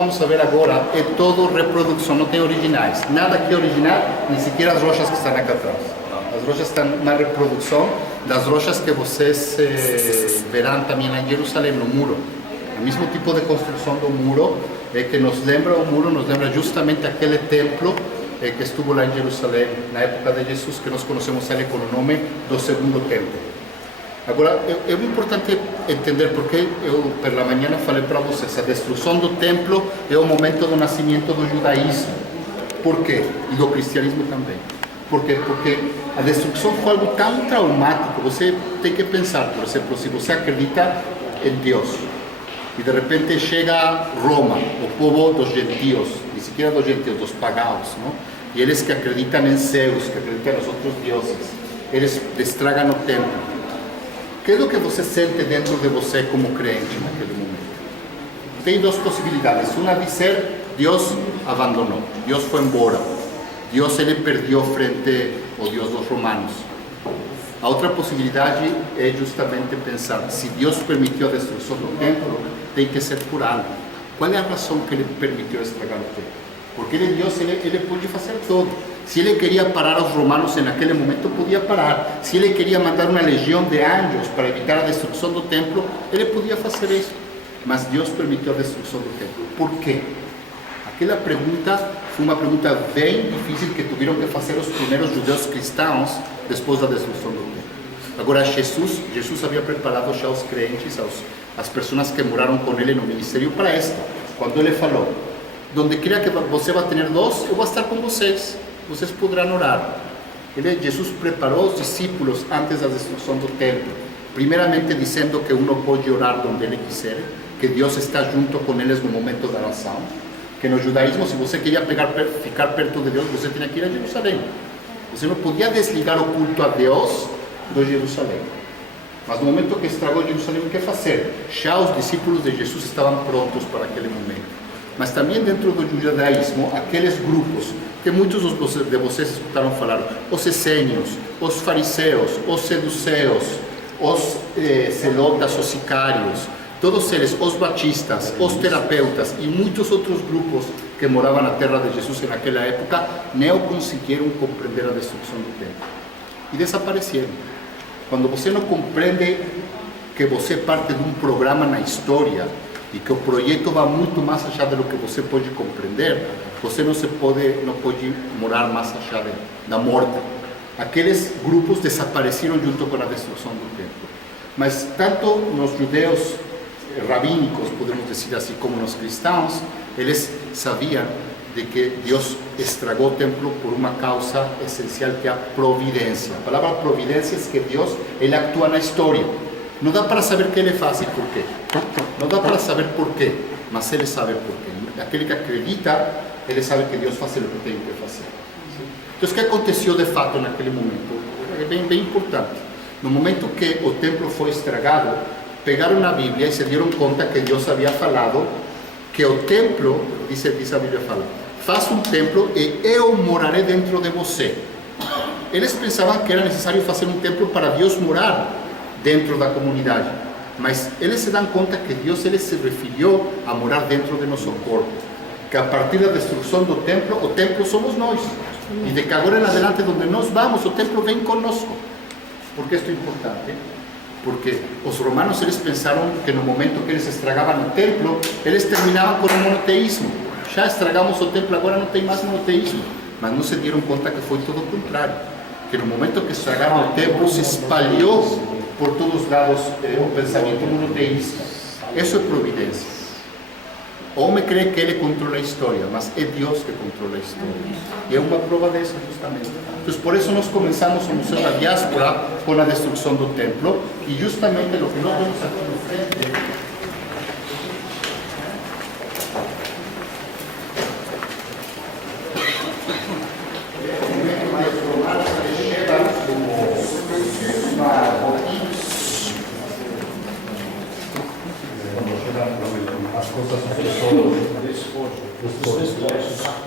Vamos a ver agora é todo reprodução, não tem originais. Nada aqui é original, nem sequer as rochas que estão aqui atrás. As rochas estão na reprodução das rochas que vocês verão também lá em Jerusalém, no muro. O mesmo tipo de construção do muro que nos lembra, o muro nos lembra justamente aquele templo que estuvo lá em Jerusalém na época de Jesus, que nós conhecemos ele com o nome do segundo templo. Agora, é importante entender porque eu, pela manhã, falei para vocês, a destruição do templo é o momento do nascimento do judaísmo. Por quê? E do cristianismo também. Por quê? Porque a destruição foi algo tão traumático. Você tem que pensar, por exemplo, se você acredita em Deus, e de repente chega Roma, o povo dos gentios, nem sequer dos gentios, dos pagãos, não? E eles que acreditam em Zeus, que acreditam nos outros deuses, eles estragam o templo. O que é o que você sente dentro de você como crente naquele momento? Tem duas possibilidades. Uma de ser, Deus abandonou, Deus foi embora, Deus ele perdeu frente ao Deus dos romanos. A outra possibilidade é justamente pensar, se Deus permitiu a destruição do templo, tem que ser por algo. Qual é a razão que ele permitiu estragar o templo? Porque ele, Deus, ele pode fazer tudo. Se ele queria parar os romanos naquele momento, podia parar. Se ele queria mandar uma legião de anjos para evitar a destruição do templo, ele podia fazer isso. Mas Deus permitiu a destruição do templo. Por quê? Aquela pergunta foi uma pergunta bem difícil que tiveram que fazer os primeiros judeus cristãos depois da destruição do templo. Agora, Jesus havia preparado já os crentes, as pessoas que moraram com ele no ministério para esta. Quando ele falou, donde quiera que você vai ter dois, eu vou estar com vocês. Vocês poderão orar. Jesus preparou os discípulos antes da destruição do templo, primeiramente dizendo que um pode orar onde ele quiser, que Deus está junto com eles no momento da oração, que no judaísmo, se você queria ficar perto de Deus, você tinha que ir a Jerusalém. Você não podia desligar o culto a Deus do Jerusalém. Mas no momento que estragou Jerusalém, o que fazer? Já os discípulos de Jesus estavam prontos para aquele momento. Mas também dentro do judaísmo, aqueles grupos que muitos de vocês escutaram falar, os essênios, os fariseus, os seduceus, os celotas, os sicários, todos eles, os batistas, os terapeutas e muitos outros grupos que moravam na terra de Jesus naquela época, não conseguiram compreender a destruição do templo e desapareceram. Quando você não compreende que você é parte de um programa na história e que o projeto vai muito mais allá do que você pode compreender, você não pode morar mais allá da morte. Aqueles grupos desapareceram junto com a destruição do templo. Mas tanto nos judeus rabínicos, podemos dizer assim, como nos cristãos, eles sabiam de que Deus estragou o templo por uma causa essencial que é a providência. A palavra providência é que Deus ele atua na história. Não dá para saber o que ele faz e por quê. Não dá para saber por quê, mas ele sabe por quê. Aquele que acredita, ele sabe que Deus faz o que tem que fazer. Então, o que aconteceu de fato naquele momento é bem importante. No momento que o templo foi estragado, pegaram na Bíblia e se deram conta que Deus havia falado que o templo, diz a Bíblia, faça um templo e eu morarei dentro de você. Eles pensavam que era necessário fazer um templo para Deus morar dentro da comunidade, mas eles se dão conta que Deus ele se referiu a morar dentro de nosso corpo, que a partir da destruição do templo, o templo somos nós, e de que agora em adelante, onde nós vamos, o templo vem conosco. Por que isto é importante? Porque os romanos eles pensaram que no momento que eles estragavam o templo, eles terminavam com o monoteísmo. Já estragamos o templo, agora não tem mais monoteísmo, mas não se deram conta que foi todo o contrário, que no momento que estragaram o templo, se espalhou por todos os lados o pensamento monoteísta. Isso é providência. O homem crê que ele controla a história, mas é Deus que controla a história. E é uma prova disso, justamente. Então, por isso nós começamos o Museu da Diáspora com a destruição do templo, e justamente o que nós vemos aqui no frente as coisas do despojo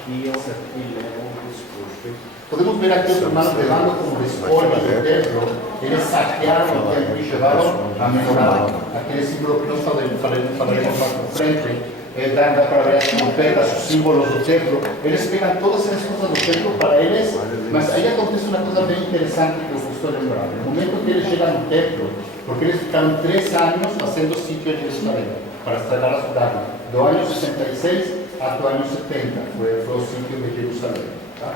aqui levam o despojo. Podemos ver aqui os romanos levando como despojo do templo, eles saquearam o templo e levaram a menorá, aquele símbolo que nós falaremos mais para frente, dá para ver as trompetas, os símbolos do templo. Eles pegam todas essas coisas do templo para eles, mas aí acontece uma coisa bem interessante que eu gosto de lembrar. No momento que eles chegam no templo, porque eles ficaram 3 anos fazendo sítio em Jerusalém, para estragar a cidade, do ano 66 até o ano 70, foi o sítio de Jerusalém. Tá?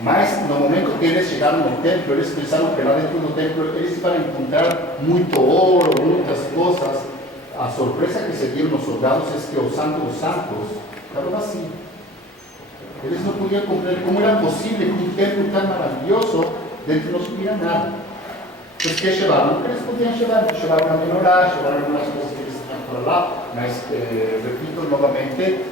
Mas no momento que eles chegaram no templo, eles pensaram que lá dentro do templo eles iam encontrar muito ouro, muitas coisas. A surpresa que se dieron los soldados es que o Santo dos Santos estaba vacío. Eles não podiam compreender como era possível que um templo tão maravilhoso dentro não subiera nada. Pues que llevaron? Que eles podiam levar? Llevaron a menorá, llevaron algumas coisas que eles tinham por lá, mas, repito novamente,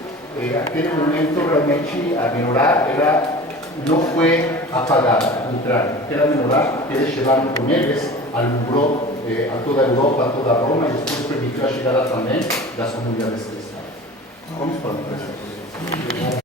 aquele momento realmente a menorá não foi apagada, ao contrário, aquela menorá que eles levaram com eles alumbrou a toda a Europa, a toda a Roma e depois permitiu a chegada também das comunidades cristãs. Vamos para o resto.